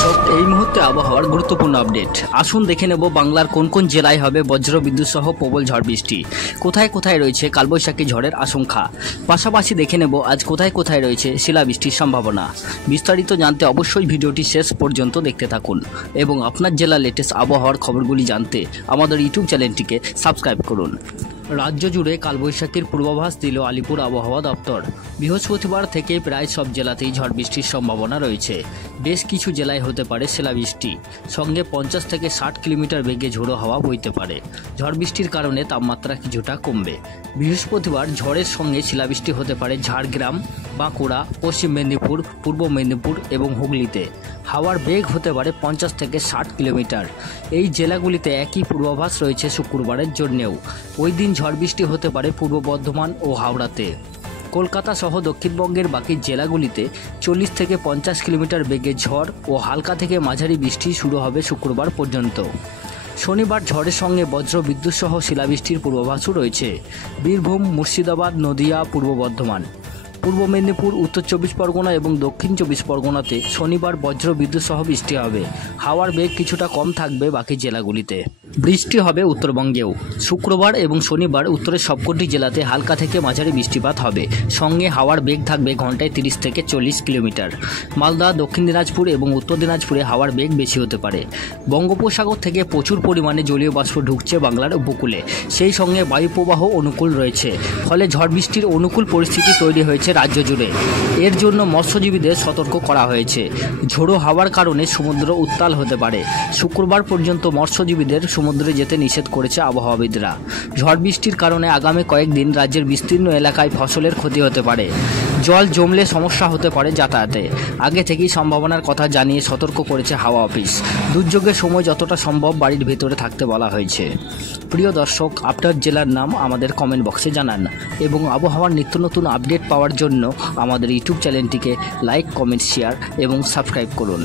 দর্শক, এই মুহূর্তে আবহাওয়ার গুরুত্বপূর্ণ আপডেট। আসুন দেখে নেব বাংলার কোন কোন জেলায় হবে বজ্রবিদ্যুৎ সহ প্রবল ঝড় বৃষ্টি, কোথায় কোথায় রয়েছে কালবৈশাখী ঝড়ের আশঙ্কা। পাশাপাশি দেখে নেব আজ কোথায় কোথায় রয়েছে শিলাবৃষ্টির সম্ভাবনা। বিস্তারিত জানতে অবশ্যই ভিডিওটি শেষ পর্যন্ত দেখতে থাকুন এবং আপনার জেলার লেটেস্ট আবহাওয়ার খবরগুলি জানতে আমাদের ইউটিউব চ্যানেলটিকে সাবস্ক্রাইব করুন। রাজ্য জুড়ে কালবৈশাখীর পূর্বাভাস দিল আলিপুর আবহাওয়া দপ্তর। বৃহস্পতিবার থেকে প্রায় সব জেলাতেই ঝড় বৃষ্টির সম্ভাবনা রয়েছে। বেশ কিছু জেলায় হতে পারে শিলাবৃষ্টি, সঙ্গে 50 থেকে 60 কিলোমিটার বেগে ঝোড়ো হাওয়া বইতে পারে। ঝড় বৃষ্টির কারণে তাপমাত্রা কিছুটা কমবে। বৃহস্পতিবার ঝড়ের সঙ্গে শিলাবৃষ্টি হতে পারে ঝাড়গ্রাম, বাঁকুড়া, পশ্চিম মেদিনীপুর, পূর্ব মেদিনীপুর এবং হুগলিতে। হাওয়ার বেগ হতে পারে 50 থেকে 60 কিলোমিটার। এই জেলাগুলিতে একই পূর্বাভাস রয়েছে শুক্রবারের জন্যেও। ওই দিন ঝড় বৃষ্টি হতে পারে পূর্ব বর্ধমান ও হাওড়াতে। কলকাতা সহ দক্ষিণবঙ্গের বাকি জেলাগুলিতে 40 থেকে 50 কিলোমিটার বেগে ঝড় ও হালকা থেকে মাঝারি বৃষ্টি শুরু হবে শুক্রবার পর্যন্ত। শনিবার ঝড়ের সঙ্গে বজ্র বিদ্যুৎ সহ শিলাবৃষ্টির পূর্বাভাসও রয়েছে। বীরভূম, মুর্শিদাবাদ, নদিয়া, পূর্ব বর্ধমান, পূর্ব মেদিনীপুর, উত্তর 24 পরগনা এবং দক্ষিণ 24 পরগনাতে শনিবার বজ্র বিদ্যুৎ সহ বৃষ্টি হবে। হাওয়ার বেগ কিছুটা কম থাকবে বাকি জেলাগুলিতে। বৃষ্টি হবে উত্তরবঙ্গেও। শুক্রবার এবং শনিবার উত্তরের সবকটি জেলাতে হালকা থেকে মাঝারি বৃষ্টিপাত হবে, সঙ্গে হাওয়ার বেগ থাকবে ঘন্টায় 30 থেকে 40 কিলোমিটার। মালদা, দক্ষিণ দিনাজপুর এবং উত্তর দিনাজপুরে হাওয়ার বেগ বেশি হতে পারে। বঙ্গোপসাগর থেকে প্রচুর পরিমাণে জলীয় বাষ্প ঢুকছে বাংলার উপকূলে, সেই সঙ্গে বায়ুপ্রবাহ অনুকূল রয়েছে। ফলে ঝড় বৃষ্টির অনুকূল পরিস্থিতি তৈরি হয়েছে রাজ্য জুড়ে। এর জন্য মৎস্যজীবীদের সতর্ক করা হয়েছে। ঝোড়ো হাওয়ার কারণে সমুদ্র উত্তাল হতে পারে। শুক্রবার পর্যন্ত মৎস্যজীবীদের সমুদ্রে যেতে নিষেধ করেছে আবহাওয়াবিদরা। ঝড় বৃষ্টির কারণে আগামী কয়েকদিন রাজ্যের বিস্তীর্ণ এলাকায় ফসলের ক্ষতি হতে পারে। জল জমলে সমস্যা হতে পারে যাতায়াতে। আগে থেকেই সম্ভাবনার কথা জানিয়ে সতর্ক করেছে হাওয়া অফিস। দুর্যোগের সময় যতটা সম্ভব বাড়ির ভেতরে থাকতে বলা হয়েছে। প্রিয় দর্শক, আপনার জেলার নাম আমাদের কমেন্ট বক্সে জানান এবং আবহাওয়ার নিত্য নতুন আপডেট পাওয়ার জন্য আমাদের ইউটিউব চ্যানেলটিকে লাইক, কমেন্ট, শেয়ার এবং সাবস্ক্রাইব করুন।